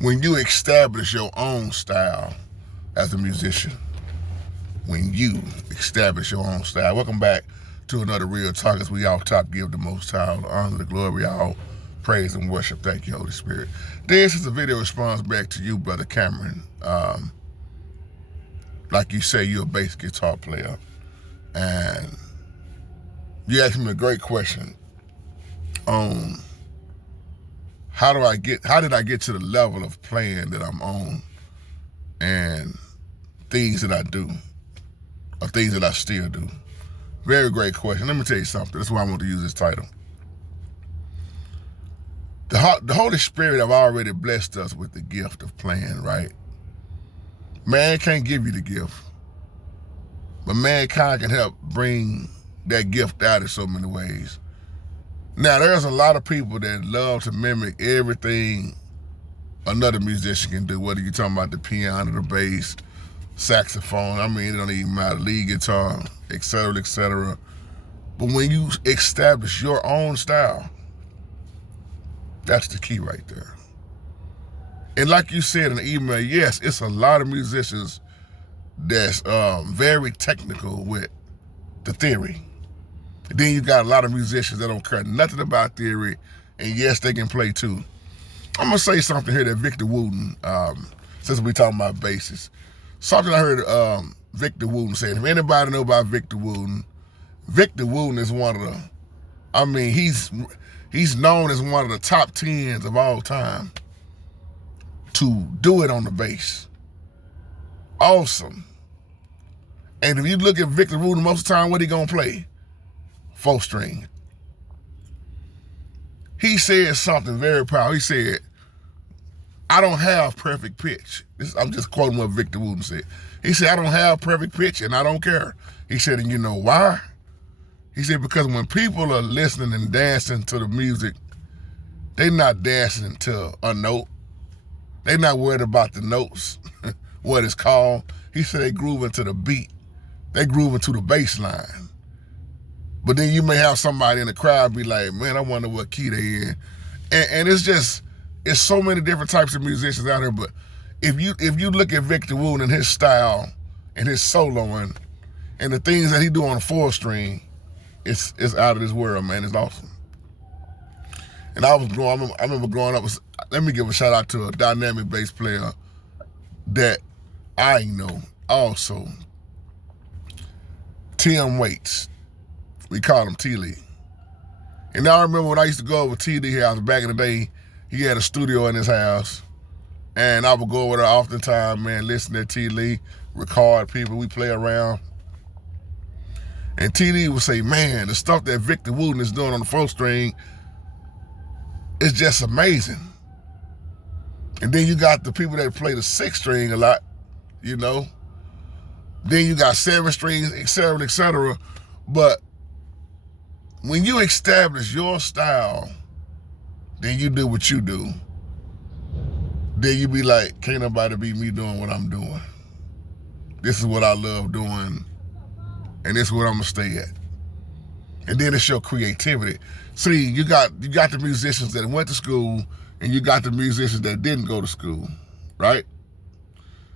When you establish your own style as a musician, when you establish your own style. Welcome back to another Real Talk as we all top give the Most High all the honor, the glory, all praise and worship. Thank you, Holy Spirit. This is a video response back to you, Brother Cameron. Like you say, you're a bass guitar player, and you asked me a great question on how did I get to the level of playing that I'm on, and things that I do, or things that I still do. Very great question. Let me tell you something. That's why I want to use this title. The Holy Spirit have already blessed us with the gift of playing, right? Man can't give you the gift, but mankind can help bring that gift out in so many ways. Now, there's a lot of people that love to mimic everything another musician can do, whether you're talking about the piano, the bass, saxophone, I mean, it don't even matter, lead guitar, etc., etc. But when you establish your own style, that's the key right there. And like you said in the email, yes, it's a lot of musicians that's very technical with the theory. And then you got a lot of musicians that don't care nothing about theory, and yes, they can play too. I'm gonna say something here that Victor Wooten, since we talking about basses, something I heard Victor Wooten say. If anybody know about Victor Wooten is one of the, I mean, he's known as one of the top 10s of all time to do it on the bass. Awesome. And if you look at Victor Wooten, most of the time, what he gonna play? 4-string. He said something very powerful. He said, I don't have perfect pitch. I'm just quoting what Victor Wooten said. He said, I don't have perfect pitch and I don't care. He said, and you know why? He said, because when people are listening and dancing to the music, they're not dancing to a note. They're not worried about the notes, what it's called. He said they grooving to the beat. They grooving to the bass line. But then you may have somebody in the crowd be like, man, I wonder what key they in. And it's so many different types of musicians out here. But if you look at Victor Wooten and his style and his soloing and the things that he do on the 4-string, it's out of this world, man. It's awesome. And I remember growing up, let me give a shout out to a dynamic bass player that I know also, Tim Waits. We called him T-Lee. And I remember when I used to go over T-Lee house back in the day, he had a studio in his house. And I would go over there oftentimes, man, listen to T-Lee, record people, we play around. And T-Lee would say, man, the stuff that Victor Wooten is doing on the 4-string is just amazing. And then you got the people that play the 6-string a lot, you know. Then you got 7 strings, etc., etc. But when you establish your style, then you do what you do. Then you be like, can't nobody beat me doing what I'm doing. This is what I love doing, and this is where I'm gonna stay at. And then it's your creativity. See, you got the musicians that went to school, and you got the musicians that didn't go to school, right?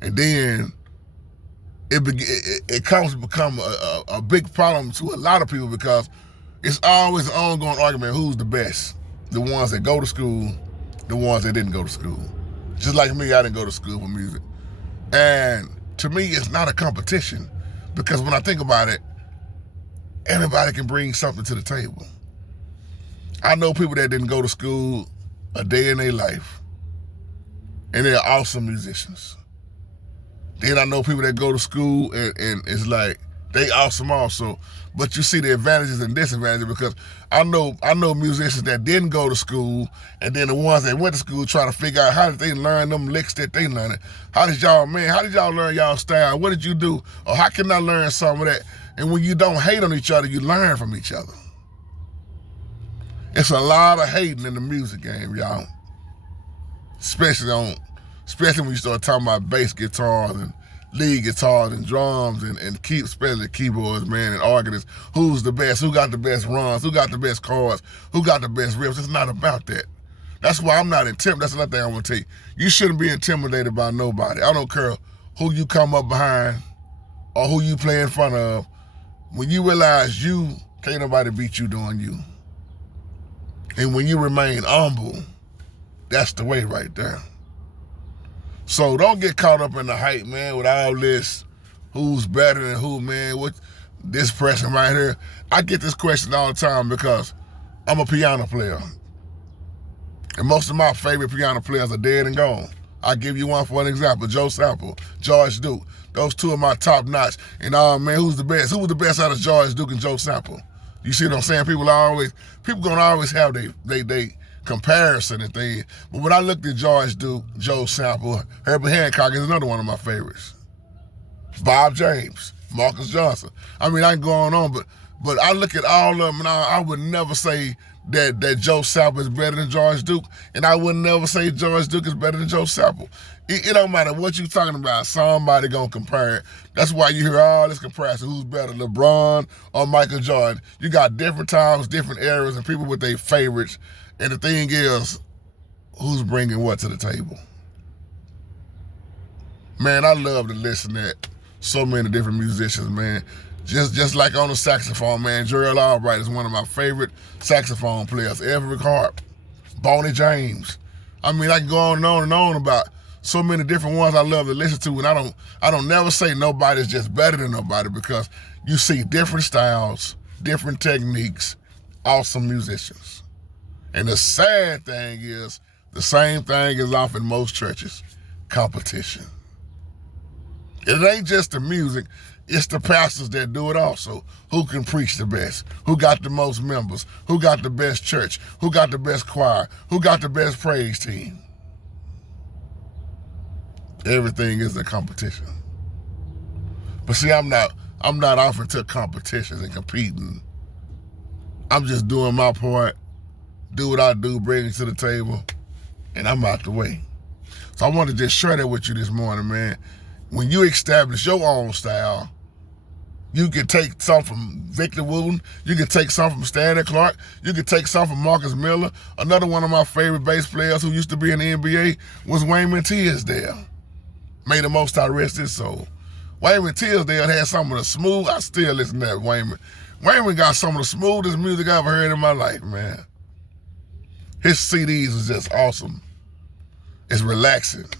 And then it comes to become a big problem to a lot of people because it's always an ongoing argument who's the best. The ones that go to school, the ones that didn't go to school. Just like me, I didn't go to school for music. And to me, it's not a competition because when I think about it, everybody can bring something to the table. I know people that didn't go to school a day in their life, and they're awesome musicians. Then I know people that go to school and it's like, they awesome also. But you see the advantages and disadvantages because I know musicians that didn't go to school, and then the ones that went to school trying to figure out how did they learn them licks that they learned. How did y'all learn y'all style? What did you do? Or how can I learn some of that? And when you don't hate on each other, you learn from each other. It's a lot of hating in the music game, y'all. Especially when you start talking about bass guitars and lead guitars and drums and especially keyboards, man, and organists. Who's the best? Who got the best runs? Who got the best chords? Who got the best riffs? It's not about that. That's why I'm not intimidated. That's another thing I want to tell you. You shouldn't be intimidated by nobody. I don't care who you come up behind or who you play in front of. When you realize you can't nobody beat you doing you. And when you remain humble, that's the way right there. So don't get caught up in the hype, man, with all this, who's better than who, man, what this person right here. I get this question all the time because I'm a piano player. And most of my favorite piano players are dead and gone. I'll give you one for an example. Joe Sample, George Duke. Those two are my top notch. And man, who's the best? Who was the best out of George Duke and Joe Sample? You see what I'm saying? People gonna always have they comparison and things. But when I looked at George Duke, Joe Sample, Herbie Hancock is another one of my favorites. Bob James, Marcus Johnson. I mean, I can go on, but I look at all of them and I would never say that Joe Sample is better than George Duke, and I would never say George Duke is better than Joe Sample. It don't matter what you're talking about, somebody gonna compare it. That's why you hear all this comparison. Who's better, LeBron or Michael Jordan? You got different times, different eras, and people with their favorites. And the thing is, who's bringing what to the table? Man, I love to listen to so many different musicians, man. Just like on the saxophone, man, Gerald Albright is one of my favorite saxophone players. Everett Harp, Bonnie James. I mean, I can go on and on about so many different ones I love to listen to, and I don't never say nobody's just better than nobody, because you see different styles, different techniques, awesome musicians. And the sad thing is, the same thing is off in most churches: competition. It ain't just the music, it's the pastors that do it also. Who can preach the best? Who got the most members? Who got the best church? Who got the best choir? Who got the best praise team? Everything is a competition. But see, I'm not off into competitions and competing. I'm just doing my part, do what I do, bring it to the table, and I'm out the way. So I want to just share that with you this morning, man. When you establish your own style, you can take some from Victor Wooten, you can take some from Stanley Clarke, you can take some from Marcus Miller. Another one of my favorite bass players who used to be in the NBA was Wayman Tisdale. May the Most High rest his soul. Wayman Tisdale had some of the smooth, I still listen to that Wayman. Wayman got some of the smoothest music I've ever heard in my life, man. His CDs is just awesome. It's relaxing.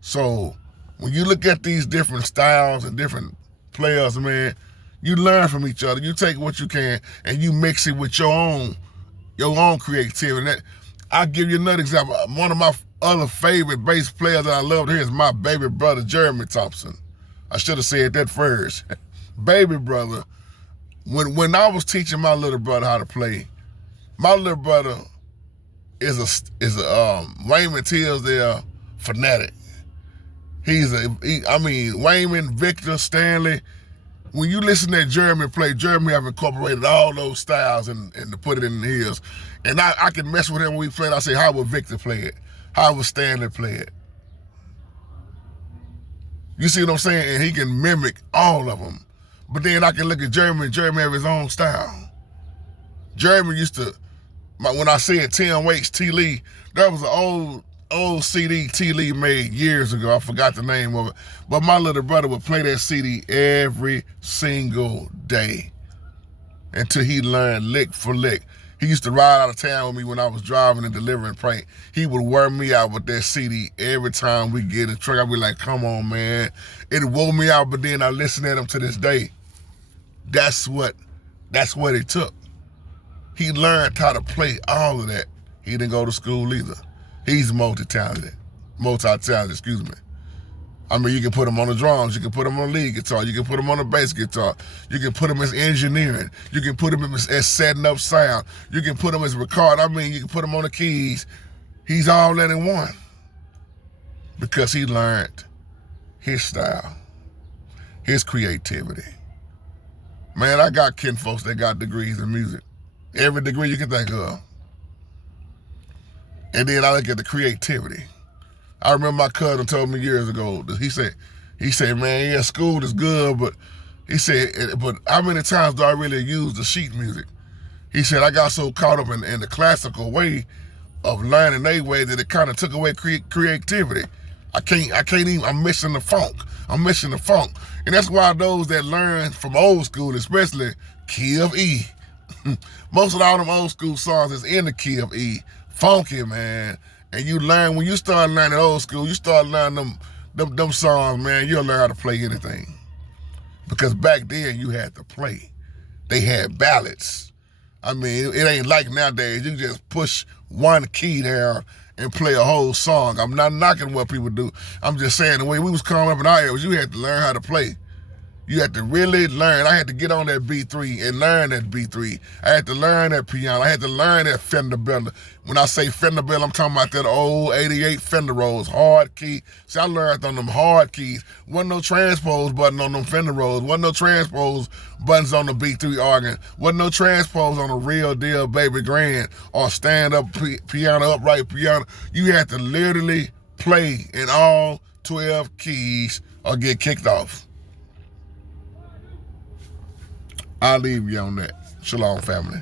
So when you look at these different styles and different players, man, you learn from each other. You take what you can and you mix it with your own creativity. I'll give you another example. One of my other favorite bass players that I love to hear is my baby brother, Jeremy Thompson. I should have said that first. Baby brother, when I was teaching my little brother how to play, my little brother is a Wayman Tisdale fanatic. Wayman, Victor, Stanley. When you listen to Jeremy play, Jeremy have incorporated all those styles and to put it in his. And I can mess with him when we played. I say, how would Victor play it? How would Stanley play it? You see what I'm saying? And he can mimic all of them. But then I can look at Jeremy, and Jeremy have his own style. Jeremy used to, when I said Tim Waits, T. Lee, that was an old CD T. Lee made years ago. I forgot the name of it. But my little brother would play that CD every single day until he learned lick for lick. He used to ride out of town with me when I was driving and delivering prank. He would wear me out with that CD every time we get in the truck. I'd be like, come on, man. It wore me out, but then I listen to him to this day. That's what it took. He learned how to play all of that. He didn't go to school either. He's multi-talented, excuse me. I mean, you can put him on the drums, you can put him on the lead guitar, you can put him on the bass guitar, you can put him as engineering, you can put him as setting up sound, you can put him as record. I mean, you can put him on the keys. He's all that in one because he learned his style, his creativity. Man, I got kin folks that got degrees in music. Every degree you can think of. And then I look at the creativity. I remember my cousin told me years ago, he said, man, yeah, school is good, but he said, but how many times do I really use the sheet music? He said, I got so caught up in the classical way of learning their way that it kind of took away creativity. I can't even, I'm missing the funk. I'm missing the funk. And that's why those that learn from old school, especially key of E, most of all them old school songs is in the key of E. Funky, man. And you learn, when you start learning old school, you start learning them songs, man, you'll learn how to play anything. Because back then you had to play. They had ballads. I mean, it ain't like nowadays. You just push one key there and play a whole song. I'm not knocking what people do. I'm just saying the way we was coming up in our areas, you had to learn how to play. You had to really learn. I had to get on that B3 and learn that B3. I had to learn that piano. I had to learn that Fender Bell. When I say Fender Bell, I'm talking about that old 88 Fender Rhodes, hard key. See, I learned on them hard keys. Wasn't no transpose button on them Fender Rhodes. Wasn't no transpose buttons on the B3 organ. Wasn't no transpose on the real deal Baby Grand or stand-up piano, upright piano. You had to literally play in all 12 keys or get kicked off. I'll leave you on that. Shalom, family.